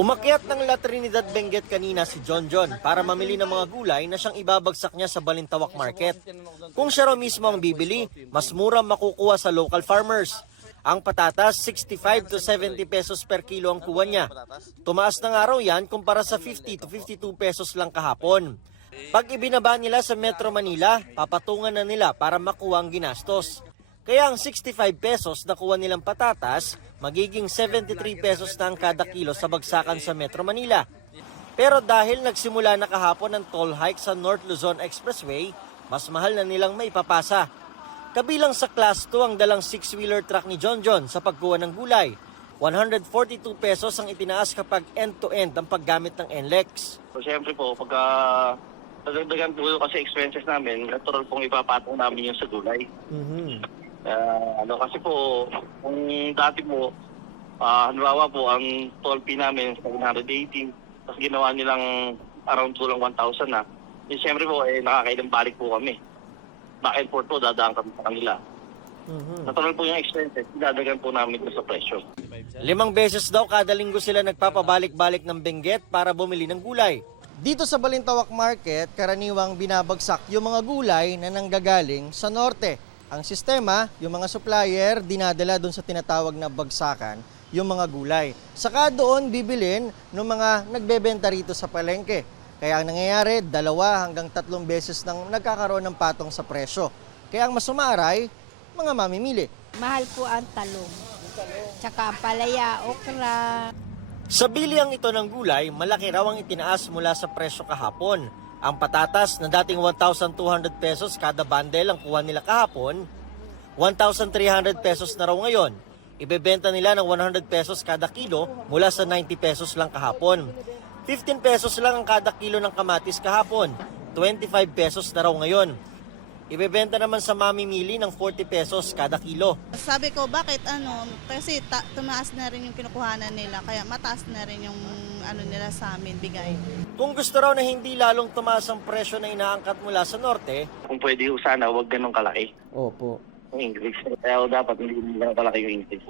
Umakyat ng La Trinidad Benguet kanina si John para mamili ng mga gulay na siyang ibabagsak niya sa Balintawak Market. Kung siya raw mismo ang bibili, mas mura makukuha sa local farmers. Ang patatas, 65 to 70 pesos per kilo ang kuha niya. Tumaas na nga raw yan kumpara sa 50 to 52 pesos lang kahapon. Pag ibinaba nila sa Metro Manila, papatungan na nila para makuha ang ginastos. Kaya ang 65 pesos na kuha nilang patatas, magiging 73 pesos na ang kada kilo sa bagsakan sa Metro Manila. Pero dahil nagsimula na kahapon ang toll hike sa North Luzon Expressway, mas mahal na nilang maipapasa. Kabilang sa Class 2 ang dalang 6-wheeler truck ni John sa pagkuha ng gulay. 142 pesos ang itinaas kapag end-to-end ang paggamit ng NLEX. So, siyempre po, pagka nadagdagan po kasi expenses namin, natural pong ipapatong namin yung sa gulay. Kasi po, kung dati po, halimbawa po, ang toll fee namin 718, tapos ginawa nilang around po lang 1,000 na. Siyempre po, nakakailang balik po kami. Back and forth po, dadaan kami sa kanila. Natural po yung expenses, dadagan po namin sa presyo. 5 beses daw kada linggo sila nagpapabalik-balik ng Benguet para bumili ng gulay. Dito sa Balintawak Market, karaniwang binabagsak yung mga gulay na nanggagaling sa norte. Ang sistema, yung mga supplier, dinadala doon sa tinatawag na bagsakan, yung mga gulay. Saka doon bibilin ng mga nagbebenta rito sa palengke. Kaya ang nangyayari, 2 hanggang 3 beses nang nagkakaroon ng patong sa presyo. Kaya ang mas sumaray, mga mamimili. Mahal po ang talong. Tsaka palaya, okra. Sa biliang ito ng gulay, malaki raw ang itinaas mula sa presyo kahapon. Ang patatas na dating 1,200 pesos kada bundle ang kuha nila kahapon, 1,300 pesos na raw ngayon. Ibebenta nila ng 100 pesos kada kilo mula sa 90 pesos lang kahapon. 15 pesos lang ang kada kilo ng kamatis kahapon, 25 pesos na raw ngayon. Ibebenta naman sa mamimili ng 40 pesos kada kilo. Sabi ko, bakit kasi tumaas na rin yung kinukuhanan nila, kaya mataas na rin yung nila sa amin bigay. Kung gusto raw na hindi lalong tumaas ang presyo na inaangkat mula sa norte, Kung pwede sana, huwag ganun kalaki. opo. Yung increase. Kaya dapat hindi ganun kalaki yung increase.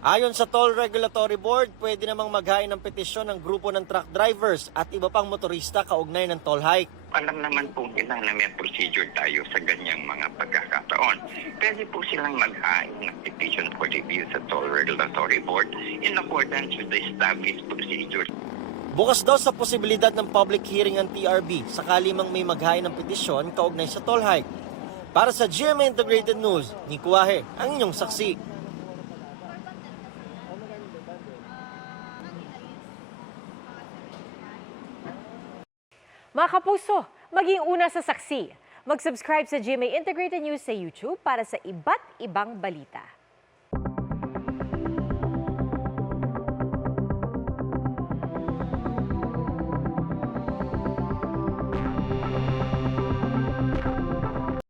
Ayon sa Toll Regulatory Board, pwede namang maghain ng petisyon ng grupo ng truck drivers at iba pang motorista kaugnay ng toll hike. Alam naman po nila na may procedure tayo sa ganyang mga pagkakataon. Pwede po silang mag-hain ng petition for review sa Toll Regulatory Board in accordance with the established procedure. Bukas daw sa posibilidad ng public hearing ang TRB sakali mang may maghain ng petisyon kaugnay sa toll hike. Para sa GMA Integrated News, Nico Wahe, ang inyong saksi. Mga kapuso, maging una sa saksi. Mag-subscribe sa GMA Integrated News sa YouTube para sa iba't ibang balita.